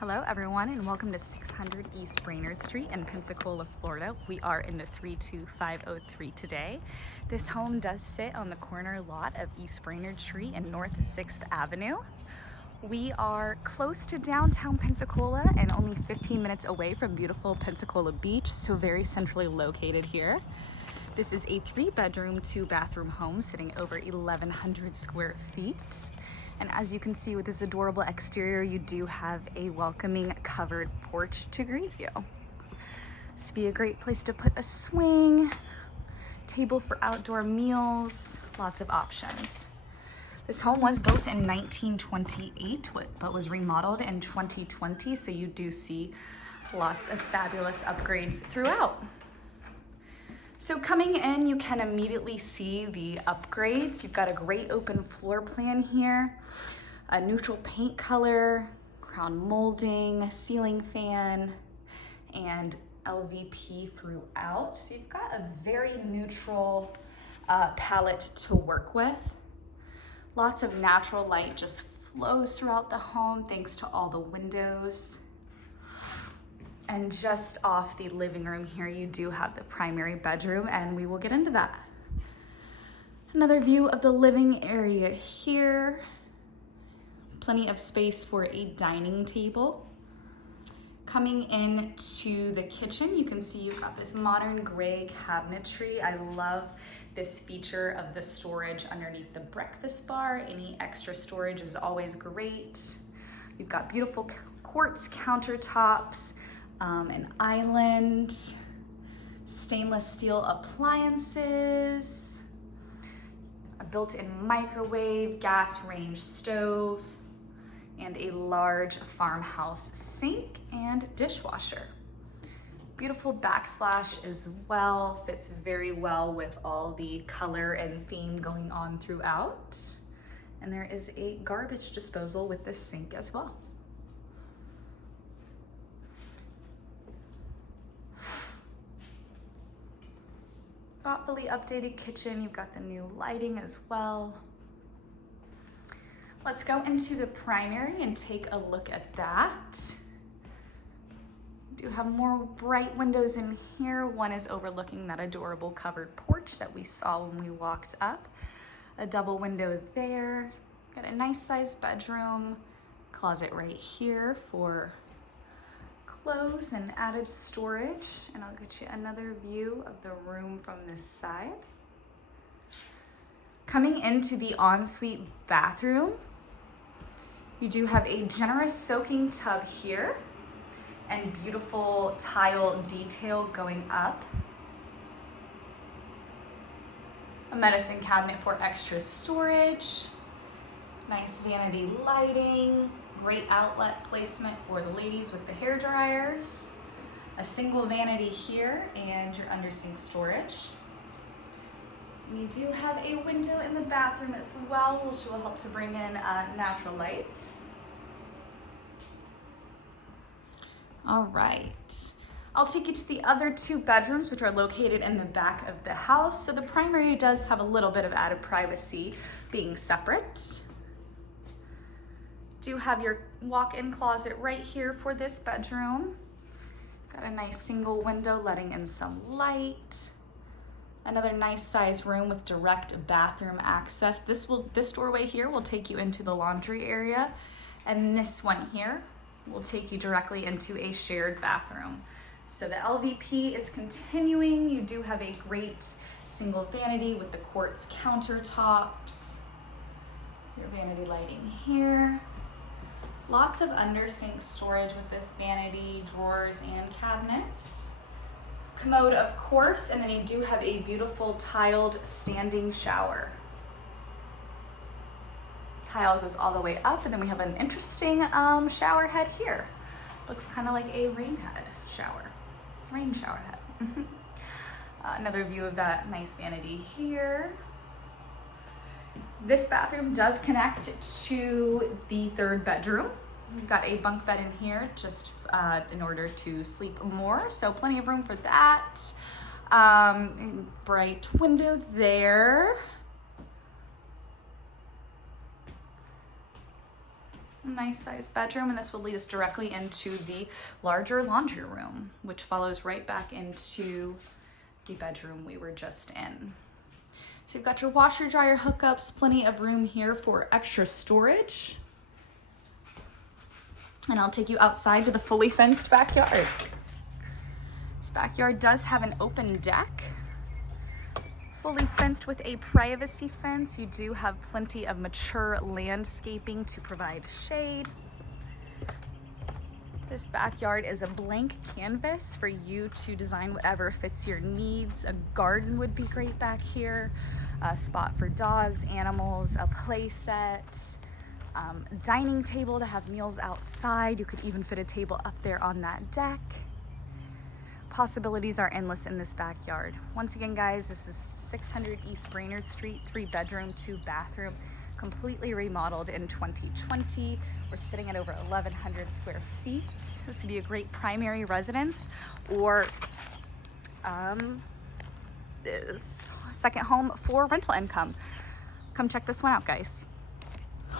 Hello everyone and welcome to 600 East Brainerd Street in Pensacola, Florida. We are in the 32503 today. This home does sit on the corner lot of East Brainerd Street and North 6th Avenue. We are close to downtown Pensacola and only 15 minutes away from beautiful Pensacola Beach, so very centrally located here. This is a 3-bedroom, 2-bathroom home sitting over 1,100 square feet. And as you can see with this adorable exterior, you do have a welcoming covered porch to greet you. This would be a great place to put a swing, table for outdoor meals, lots of options. This home was built in 1928, but was remodeled in 2020, so you do see lots of fabulous upgrades throughout. So coming in, you can immediately see the upgrades. You've got a great open floor plan here, a neutral paint color, crown molding, ceiling fan, and LVP throughout. So you've got a very neutral palette to work with. Lots of natural light just flows throughout the home thanks to all the windows. And just off the living room here, you do have the primary bedroom, and we will get into that. Another view of the living area here. Plenty of space for a dining table. Coming into the kitchen, you can see you've got this modern gray cabinetry. I love this feature of the storage underneath the breakfast bar. Any extra storage is always great. You've got beautiful quartz countertops, an island, stainless steel appliances, a built-in microwave, gas range stove, and a large farmhouse sink and dishwasher. Beautiful backsplash as well, fits very well with all the color and theme going on throughout. And there is a garbage disposal with this sink as well. Thoughtfully updated kitchen. You've got the new lighting as well. Let's go into the primary and take a look at that. We do have more bright windows in here. One is overlooking that adorable covered porch that we saw when we walked up. A double window there. Got a nice sized bedroom. Closet right here for clothes and added storage, and I'll get you another view of the room from this side. Coming into the ensuite bathroom, you do have a generous soaking tub here and beautiful tile detail going up. A medicine cabinet for extra storage, nice vanity lighting, great outlet placement for the ladies with the hair dryers, a single vanity here, and your under-sink storage. We do have a window in the bathroom as well, which will help to bring in natural light. All right, I'll take you to the other 2 bedrooms, which are located in the back of the house. So the primary does have a little bit of added privacy being separate. Do have your walk-in closet right here for this bedroom. Got a nice single window letting in some light. Another nice size room with direct bathroom access. This doorway here will take you into the laundry area, and this one here will take you directly into a shared bathroom. So the LVP is continuing. You do have a great single vanity with the quartz countertops. Your vanity lighting here. Lots of under-sink storage with this vanity, drawers, and cabinets. Commode, of course, and then you do have a beautiful tiled standing shower. Tile goes all the way up, and then we have an interesting shower head here. Looks kind of like a rain shower head. Another view of that nice vanity here. This bathroom does connect to the 3rd bedroom. We've got a bunk bed in here just in order to sleep more, so plenty of room for that. Bright window there. Nice sized bedroom, and this will lead us directly into the larger laundry room, which follows right back into the bedroom we were just in. So you've got your washer dryer hookups, plenty of room here for extra storage. And I'll take you outside to the fully fenced backyard. This backyard does have an open deck, fully fenced with a privacy fence. You do have plenty of mature landscaping to provide shade. This backyard is a blank canvas for you to design whatever fits your needs. A garden would be great back here, a spot for dogs, animals, a play set, dining table to have meals outside. You could even fit a table up there on that deck. Possibilities are endless in this backyard. Once again, guys, this is 600 East Brainerd Street, 3-bedroom, 2-bathroom, completely remodeled in 2020. We're sitting at over 1,100 square feet. This would be a great primary residence or second home for rental income. Come check this one out, guys.